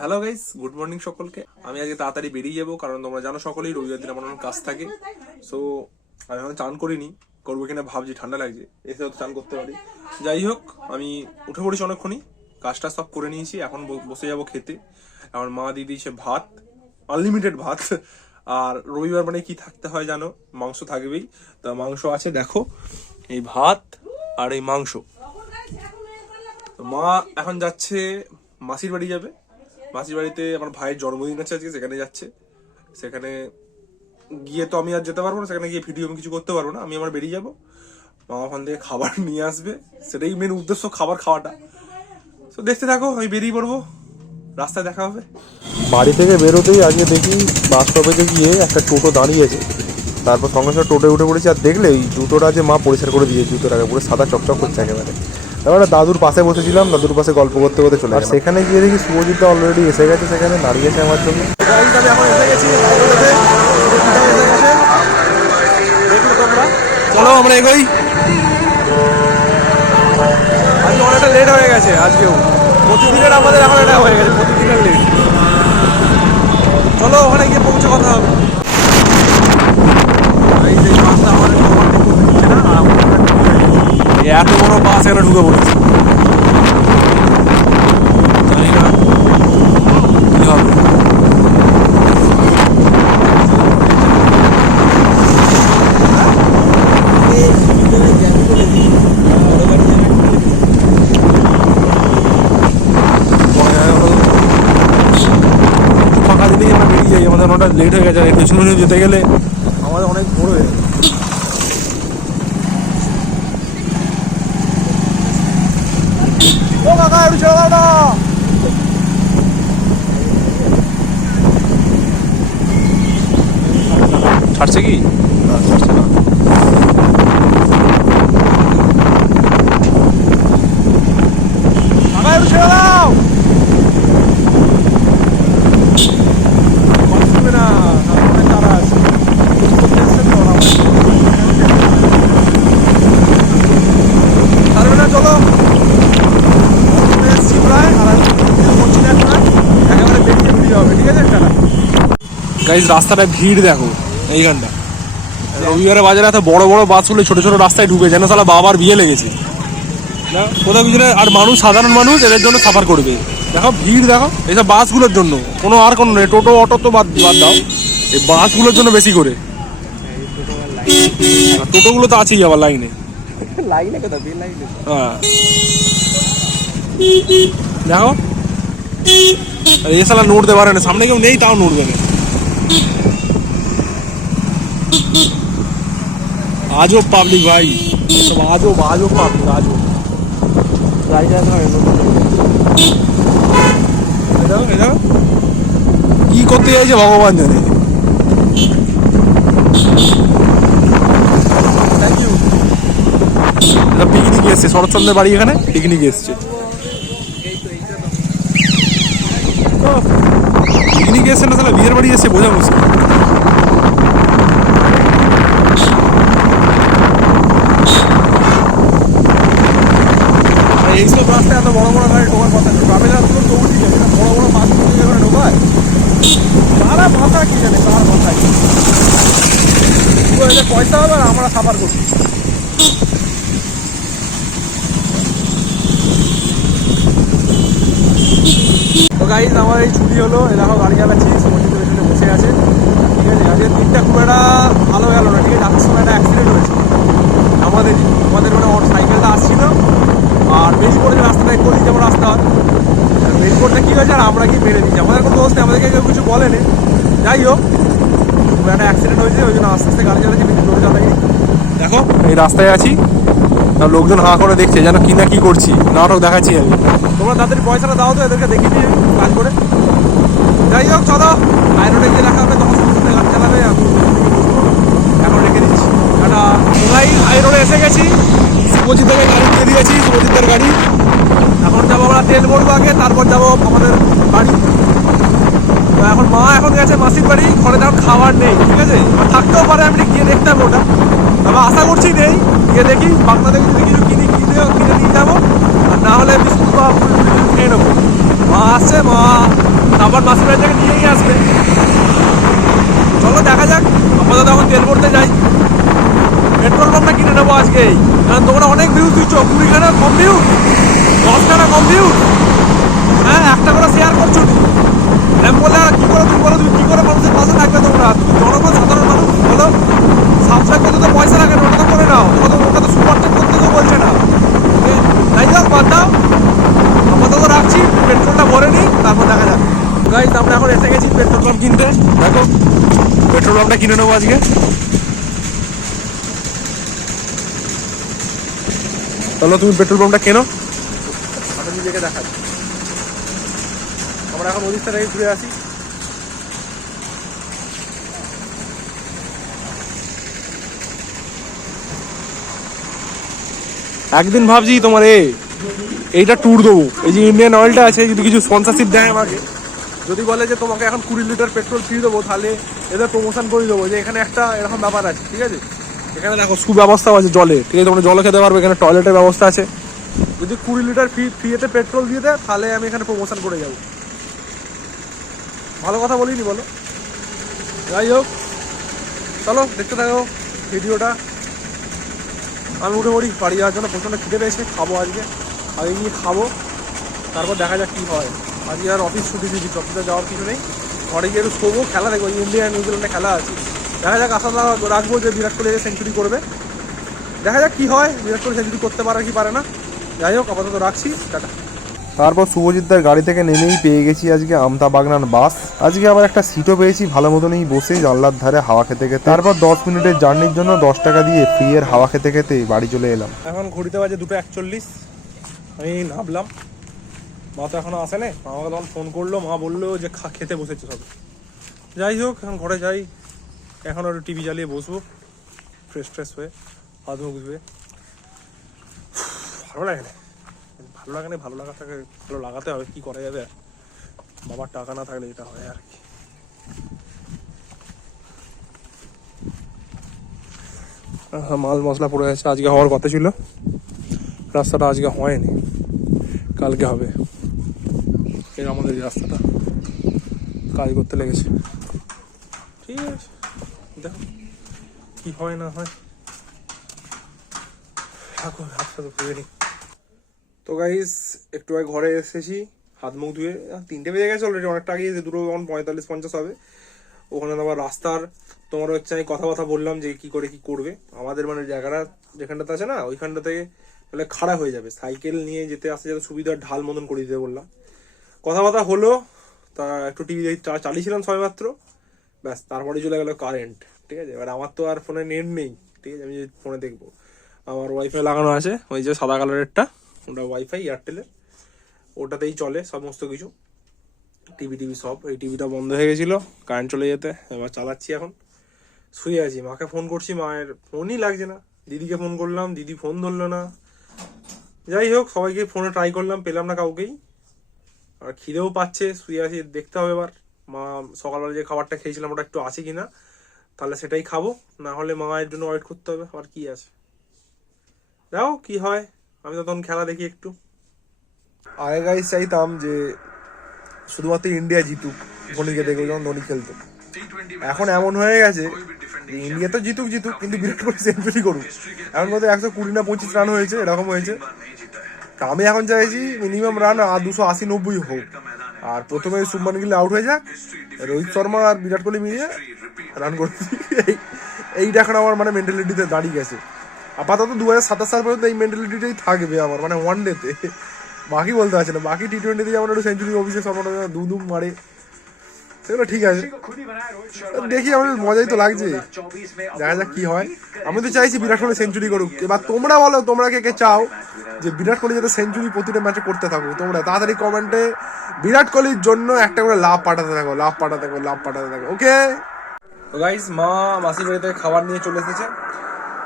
Hello guys good morning সকলকে। আমি আজকে তাড়াতাড়ি বেরিয়ে যাব, কারণ তোমরা জানো সকলেই রবিবার দিন আমার কাজ থাকে। সো আমি এখন চান করিনি, করব কিনা ভাবছি, ঠান্ডা লাগছে, এসে হয়তো চান করতে পারি। যাই হোক, আমি উঠে পড়েছি অনেকক্ষণই, কাজটা সব করে নিয়েছি, এখন বসে যাব খেতে। আমার মা দিয়ে দিয়েছে ভাত আনলিমিটেড ভাত। আর রবিবার মানে কি থাকতে হয় জানো? মাংস থাকবেই। তা মাংস আছে, দেখো, এই ভাত আর এই মাংস। মা এখন যাচ্ছে, মাসির বাড়ি যাবে। মাসির বাড়িতে আমার ভাইয়ের জন্মদিন আছে আজকে, সেখানে যাচ্ছে। সেখানে গিয়ে তো আমি আর যেতে পারব না, সেখানে গিয়ে ভিডিও আমি কিছু করতে পারব না, আমি আমার বেরিয়ে যাব। মা ওখান থেকে খাবার নিয়ে আসবে। সেটাই মেন উদ্দেশ্য খাবার খাওয়াটা। তো দেখতে থাকো, আমি বেরিয়ে পড়ব। রাস্তায় দেখা হবে। বাড়ি থেকে বেরোতেই আজকে দেখি বাস স্টপেজে গিয়ে একটা টোটো দাঁড়িয়েছে। তারপর সঙ্গে সঙ্গে টোটোয় উঠে পড়েছি, আর দেখলে এই জুতোটা যে মা পরিষ্কার করে দিয়েছে জুতোর আগে পুরো সাদা চকচক করছে একেবারে। তারপরে দাদুর পাশে বসেছিলাম দাদুর পাশে গল্প করতে করতে চলে আর সেখানে গিয়ে দেখি শুভজিৎটা অলরেডি এসে গেছে সেখানে দাঁড়িয়েছে আমার জন্য। চলো আমরা এগোই। আজকে অনেকটা লেট হয়ে গেছে আজকেও। প্রতিদিনের আমাদের এখন এটা হয়ে গেছে প্রতিদিনের লেট চলো ওখানে গিয়ে পৌঁছে কথা হবে। এই যে বাসটা আমাদের overtake করতে দিচ্ছে না, আর আমরা ওখানে ঢুকে গেছি। এই এত বড় বাস এখানে ঢুকে পড়েছে। ফাঁকা বেরিয়ে যাই, আমাদের লেট হয়ে গেছে একটু শুনে যেতে গেলে আমাদের অনেক বড় হয়ে যাবে কাকা একটু ছেড়ে দাও না ছাড়ছে কি ছাড়ছে না কাকা একটু ছেড়ে দাও করবে না তারপরে তারা আছে পারবে না চলো এসছি প্রায় আর আমি করছি না প্রায় একেবারে বেরিয়ে বেরিয়ে হবে ঠিক আছে টাটা গাইজ রাস্তাটা ভিড় দেখো এইখানটা। রবিবারে বাজারে এত বড় বড় বাসগুলো ছোট ছোট রাস্তায় ঢুকে যেন সালা বাবার বিয়ে লেগেছে। না কোথাও কিছু আর মানুষ সাধারণ মানুষ এদের জন্য সাফার করবে। দেখো ভিড় দেখো এইসব বাসগুলোর জন্য। কোনো আর কোনো নেই টোটো অটো তো বাদ বাদ দাও। এই বাসগুলোর জন্য বেশি করে। টোটোগুলো তো আছেই আবার লাইনে। হ্যাঁ। দেখো। এ সালা নড়তে পারে না সামনে কেউ নেই তাও নড়বে না। আজও পাবলিক ভাই। আজও আজও পাবলিক আজও। কি করতে চাইছে ভগবান জানে। পিকনিক এসছে, শরৎচন্দ্রের বাড়ি এখানে পিকনিক এসছে। পিকনিক এসছে না তাহলে বিয়ের বাড়ি এসে বোঝা মুশকিল এইসব রাস্তায় এত বড় বড় গাড়ি ঢোকার কথা নেই। আছে বড় বড় যে এখানে ঢোকায়? তারা মাথা কি জানে? তার মাথা কি পুরো পয়সা হবে আর আমরা সাফার করছি গাইজ আমার এই ছুটি হলো। দেখো গাড়ি চালাচ্ছি সমুদ্রের পেছনে বসে আছে। ঠিক আছে, আজকে দিনটা খুব একটা ভালো গেল না, ঠিক আছে? যাওয়ার সময় একটা অ্যাক্সিডেন্ট হয়েছে আমাদের আমাদের মানে ওর সাইকেলটা আসছিল। আর বেশ করে রাস্তাটা করি যেমন রাস্তা। হয় করতে কী হয়েছে, আর আমরা কি মেরে দিচ্ছি? আমাদের কোনো দোষ নেই, আমাদেরকে কেউ কিছু বলেনি। যাই হোক একটা অ্যাক্সিডেন্ট হয়েছে, ওই জন্য আস্তে আস্তে গাড়ি চালাচ্ছি বেশি জোরে চালাই দেখো, এই রাস্তায় আছি। লোকজন হাঁ করে দেখছে, যেন কি না কি করছি। নাটক দেখাচ্ছি আমি। তোমরা তাদের পয়সাটা দাও তো, এদেরকে দেখিয়ে দিয়ে কাজ করে। যাই হোক, চলো। রোডে গিয়ে দেখা হবে তখন সুন্দর গাড়ি চালাবে আমি এখন রেখে দিচ্ছি। ভাই হাই রোডে এসে গেছি। শুভজিতের গাড়ি দিয়ে দিয়েছি শুভজিতের গাড়ি। এখন যাব আমরা তেল ভরবো আগে, তারপর যাব আমাদের বাড়ি। তো এখন মা এখন গেছে মাসির বাড়ি, ঘরে তেমন খাবার নেই, ঠিক আছে? থাকতেও পারে, আমি গিয়ে দেখতে হবে ওটা। তবে আশা করছি নেই, গিয়ে দেখি, বাংলাদেশ যদি কিছু কিনে কিনে কিনে নিয়ে যাব। আর না হলে বিস্কুট বা ফুল টুল কিছু খেয়ে নেব মা আসছে, মা। আবার মাসির বাড়ি থেকে নিয়েই আসবে। চলো, দেখা যাক। আপাতত এখন তেল ভরতে যাই। পেট্রোল পাম্পটা কিনে নেব আজকেই কারণ তোমরা অনেক ভিউজ দিচ্ছ। কুড়িখানা কম ভিউ দশখানা কম ভিউ হ্যাঁ একটা করে শেয়ার করছ নি বললে আর কি করে তুমি বলো তুমি কি করে মানুষের পাশে থাকবে তোমরা? তুমি জনগণ, সাধারণ মানুষ বলো সাবস্ক্রাইব করতে তো পয়সা লাগে না, ওটা তো করে নাও ওটা তো ওটা তো সুপার টেক করতে তো বলছে না এ, তাই যাক বাদ দাও আপাতত রাখছি পেট্রোলটা ভরে নিই তারপর দেখা যাক গাইজ আমরা এখন এসে গেছি পেট্রোল পাম্প কিনতে দেখো পেট্রোল পাম্পটা কিনে নেব আজকে? চলো তুমি পেট্রোল পাম্পটা কেনো। আমি নিজেকে দেখাচ্ছি আমরা এখন উড়িষ্যা থেকে ঘুরে আসি। একদিন ভাবছি তোমার এইটা ট্যুর দেবো। এই যে ইন্ডিয়ান অয়েলটা আছে যদি কিছু স্পন্সরশিপ দেয় আমাকে। যদি বলে যে তোমাকে এখন কুড়ি লিটার পেট্রোল ফ্রি দেবো, তাহলে এদের প্রমোশন করে দেবো যে এখানে একটা এরকম ব্যাপার আছে, ঠিক আছে? এখানে দেখো সুব্যবস্থাও আছে জলে, ঠিক আছে? তোমরা জলে খেতে পারবে, এখানে টয়লেটের ব্যবস্থা আছে। যদি কুড়ি লিটার ফ্রি, ফ্রিতে পেট্রোল দিয়ে দেয়, তাহলে আমি এখানে প্রমোশন করে যাব। ভালো কথা বলিনি, বলো। যাই হোক, চলো, দেখতে থাকো ভিডিওটা। আমি উঠে পড়ি, বাড়ি যাওয়ার জন্য প্রচণ্ড খিদে পেয়েছে, খাব আজকে। আগে গিয়ে খাব, তারপর দেখা যাক কী হয়। আজকে আর অফিস ছুটি দিয়েছি অফিসে যাওয়ার কিছু নেই। ঘরে গিয়ে একটু শোবো খেলা দেখব ইন্ডিয়া নিউজিল্যান্ডে খেলা আছে। দেখা যাক আশা রাখব যে বিরাট কোহলি সেঞ্চুরি করবে। দেখা যাক কী হয় বিরাট কোহলি সেঞ্চুরি করতে পারে কি পারে না। যাই হোক আপাতত রাখছি টাটা। তারপর শুভজিৎদার গাড়ি থেকে নেমেই পেয়ে গেছি আজকে আমতা বাগনান বাস। আজকে আবার একটা সিটও পেয়েছি ভালো মতনই বসে জানলার ধারে হাওয়া খেতে খেতে। তারপর দশ মিনিটের জার্নির জন্য দশ টাকা দিয়ে ফ্রি এর হাওয়া খেতে খেতে বাড়ি চলে এলাম। এখন ঘড়িতে বাজে দুটো একচল্লিশ। আমি নামলাম। মা তো এখনও আসে মা আমাকে তখন ফোন করল, মা বলল যে খা, খেতে বসেছে সব। যাই হোক, এখন ঘরে যাই। এখন একটু টিভি চালিয়ে বসবো। ফ্রেশ ফ্রেশ হয়ে, হাত মুখ ধুয়ে। ভালো লাগে না ভালো লাগে না ভালো লাগাটাকে ভালো লাগাতে হবে, কী করা যাবে? বাবার টাকা না থাকলে এটা হয় আর কি। মাল মশলা পড়ে আছে, আজকে হওয়ার কথা ছিল। রাস্তাটা আজকে হয়নি। কালকে হবে। এই আমাদের এই রাস্তাটা। কাজ করতে লেগেছে। ঠিক আছে। দেখো কি হয় না হয়। হাতটা তো তো গাইস একটু আগে ঘরে এসেছি, হাত মুখ ধুয়ে তিনটে বেজে গেছে অলরেডি অনেকটা আগে দুটো তখন পঁয়তাল্লিশ পঞ্চাশ হবে। ওখানে তোমার রাস্তার, তোমার হচ্ছে আমি কথা কথা বললাম যে কি করে কি করবে। আমাদের মানে জায়গাটা যেখানটাতে আছে না, ওইখানটা থেকে তাহলে খারাপ হয়ে যাবে। সাইকেল নিয়ে যেতে আসতে যাতে সুবিধার ঢাল মতন করে দিতে বললাম। কথাবার্তা হলো, তা একটু টিভি চালিয়েছিলাম সবেমাত্র। ব্যাস, তারপরে চলে গেল কারেন্ট ঠিক আছে? এবার আমার তো আর ফোনে নেট নেই, ঠিক আছে? আমি ফোনে দেখব। আমার ওয়াইফাই লাগানো আছে, ওই যে সাদা কালারেরটা ওটা ওয়াইফাই এয়ারটেলের ওটাতেই চলে সমস্ত কিছু। টিভি টিভি সব, এই টিভিটা বন্ধ হয়ে গেছিল কারেন্ট চলে যেতে, এবার চালাচ্ছি এখন। শুয়ে আছি, মাকে ফোন করছি, মায়ের ফোনই লাগছে না। দিদিকে ফোন করলাম, দিদি ফোন ধরলো না। যাই হোক, সবাইকে ফোনে ট্রাই করলাম, পেলাম না কাউকেই। আর খিদেও পাচ্ছে, শুয়ে আছি, দেখতে হবে এবার। মা, সকালবেলা যে খাবারটা খেয়েছিলাম ওটা একটু আছে কিনা, তাহলে সেটাই খাব। না হলে মায়ের জন্য ওয়েট করতে হবে আর কি আছে। যাও, কি হয়, আমি তখন খেলা দেখি একটু। আগে গাইজ চাইতাম যে শুধুমাত্র ইন্ডিয়া জিতুক, ধোনিকে দেখব যখন ধোনি খেলতো। এখন এমন হয়ে গেছে ইন্ডিয়া তো জিতুক জিতুক, কিন্তু বিরাট কোহলি সেঞ্চুরি করুক। এখন কত একশো কুড়ি না পঁচিশ রান হয়েছে, এরকম হয়েছে। তা আমি এখন চাইছি মিনিমাম রান দুশো আশি নব্বই হোক। আর প্রথমে শুভমান গিল আউট হয়ে যাক। রোহিত শর্মা আর বিরাট কোহলি মিলিয়ে রান করছি। এই, এইটা এখন আমার মানে মেন্টালিটিতে দাঁড়িয়ে গেছে। আপাতত দু হাজার সাতাশ সাল পর্যন্ত এই মেন্টালিটিটাই থাকবে আমার মানে ওয়ান ডেতে বাকি বলতে পারছি না। বাকি টি টোয়েন্টিতে যেমন একটু সেঞ্চুরি অভিষেক শর্মা দু দুম মারে। সেগুলো ঠিক আছে। দেখি আমার মজাই তো লাগছে। দেখা যাক কি হয়। আমি তো চাইছি বিরাট কোহলি সেঞ্চুরি করুক। এবার তোমরা বলো, তোমরা কে কে চাও যে বিরাট কোহলি যাতে সেঞ্চুরি প্রতিটা ম্যাচে করতে থাকো তোমরা তাড়াতাড়ি কমেন্টে বিরাট কোহলির জন্য একটা করে লাভ পাঠাতে থাকো লাভ পাঠাতে থাকো লাভ পাঠাতে থাকো ওকে তো গাইস মা মাসির বাড়িতে খাবার নিয়ে চলে এসেছে।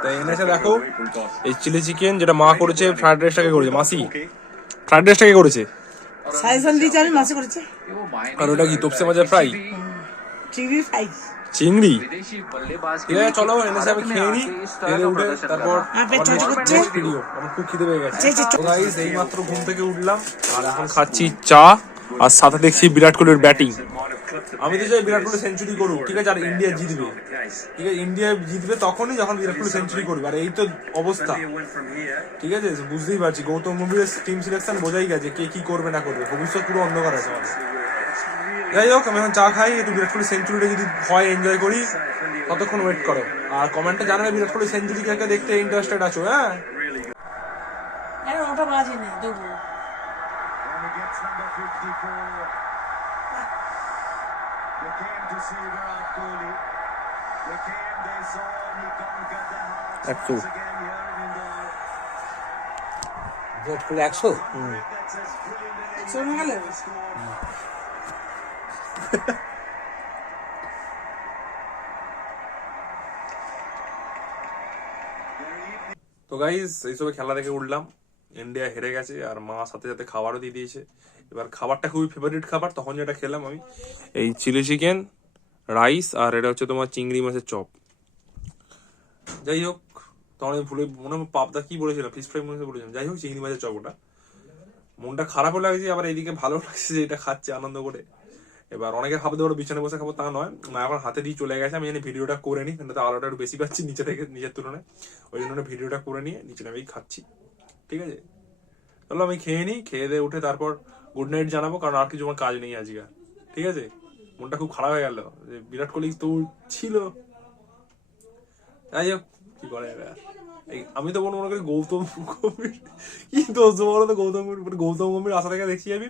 তো এনেছে দেখো, এই চিলি চিকেন যেটা মা করেছে ফ্রাইড রাইসটাকে করেছে। মাসি ফ্রাইড রাইসটাকে করেছে। সাইজন দিয়েছে আমি মাসে করেছে। আর ওটা কি তোপসে মজা ফ্রাই চিংড়ি ফ্রাই চিংড়ি? ঠিক আছে চলো এনে আমি খেয়ে নিই খেয়ে উঠে তারপর আমার পেট চলচল করছে। ভিডিও আমার খুব খিদে পেয়ে গেছে। চে, চে, চে। গাইস এই মাত্র ঘুম থেকে উঠলাম আর এখন খাচ্ছি চা আর সাথে দেখছি বিরাট কোহলির ব্যাটিং আমি তো চাই বিরাট কোহলি সেঞ্চুরি করুক ঠিক আছে? আর ইন্ডিয়া জিতবে। ঠিক আছে ইন্ডিয়া জিতবে তখনই যখন বিরাট কোহলি সেঞ্চুরি করবে। আর এই তো অবস্থা। ঠিক আছে? বুঝতেই পারছি। গৌতম গম্ভীরের টিম সিলেকশন বোঝাই গেছে কে কি করবে না করবে। ভবিষ্যৎ পুরো অন্ধকার আছে। যাই হোক আমি এখন চা খাই একটু বিরাট কোহলি সেঞ্চুরিটা যদি হয় এনজয় করি ততক্ষণ ওয়েট করো। আর কমেন্টে জানাবে বিরাট কোহলি সেঞ্চুরি কে দেখতে ইন্টারেস্টেড আছো হ্যাঁ? আরে ওটা বাজে না দেবো। They came to see Virat Kohli. They came, they saw, and he conquered their hearts একশো once again here in Indore. Virat Kohli একশো That's brilliant গেল তো গাইজ এইসবে খেলা দেখে উঠলাম ইন্ডিয়া হেরে গেছে আর মা সাথে সাথে খাবারও দিয়ে দিয়েছে। এবার খাবারটা খুবই ফেভারিট খাবার, তখন যেটা খেলাম আমি, এই চিলি চিকেন রাইস আর এটা হচ্ছে তোমার চিংড়ি মাছের চপ। যাই হোক তখন ভুলে, মনে হয় পাবদা কি বলেছিলাম ফিশ ফ্রাই মনে বলেছিলাম যাই হোক, চিংড়ি মাছের চপ ওটা। মনটা খারাপও লাগছে, আবার এইদিকে ভালো লাগছে যে এটা খাচ্ছে আনন্দ করে। এবার অনেকে ভাবতে পারো বিছানায় বসে খাব, তা নয়। মা এখন হাতে দিয়ে চলে গেছে, আমি জানি ভিডিওটা করে নিই কিন্তু আলোটা একটু বেশি পাচ্ছি নিচে থেকে নিজের তুলনায়। ওই জন্য ভিডিওটা করে নিয়ে নিচে নামেই খাচ্ছি। ঠিক আছে? চলো আমি খেয়ে নিই, খেয়ে দিয়ে উঠে তারপর গুড নাইট জানাব, কারণ আর কিছু আমার কাজ নেই আজকে ঠিক আছে? মনটা খুব খারাপ হয়ে গেল। যে বিরাট কোহলি তো ছিল। যাই হোক, কি করে আমি তো মনে মনে করি গৌতম গম্ভীর। কি দোষ বলো তো গৌতম মানে গৌতম গম্ভীর আশা থেকে দেখছি আমি,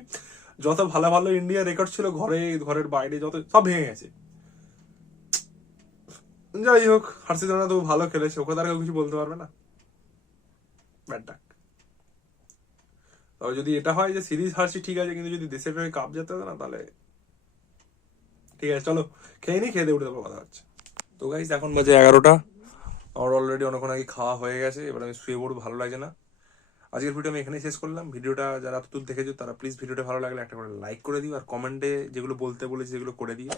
যত ভালো ভালো ইন্ডিয়া রেকর্ড ছিল, ঘরে, ঘরের বাইরে যত, সব ভেঙে গেছে। যাই হোক হার্ষিত ভালো খেলেছে ওকে তার কিছু বলতে পারবে না। ব্যাড ডাক। তবে যদি এটা হয় যে সিরিজ হারছি, ঠিক আছে, কিন্তু যদি দেশের হয়ে কাপ যেতে হবে না, তাহলে ঠিক আছে, চলো, খেয়ে নি, খেয়ে দিয়ে উঠে কথা হচ্ছে। তো গাইস এখন বাজে এগারোটা। আমার অলরেডি অনেকক্ষণ আগে খাওয়া হয়ে গেছে, এবার আমি শুয়ে পড়ব, ভালো লাগে না। আজকের ভিডিও আমি এখানেই শেষ করলাম। ভিডিওটা যারা এতদূর দেখেছ, তারা প্লিজ ভিডিওটা ভালো লাগলে একটা করে লাইক করে দিও, আর কমেন্টে যেগুলো বলতে বলেছি, সেগুলো করে দিও।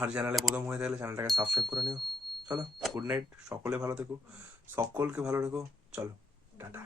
আর চ্যানেলে প্রথম হয়ে থাকলে চ্যানেলটাকে সাবস্ক্রাইব করে নিও। চলো গুড নাইট সকলে ভালো থেকো, সকলকে ভালো রেখো, চলো, টাটা।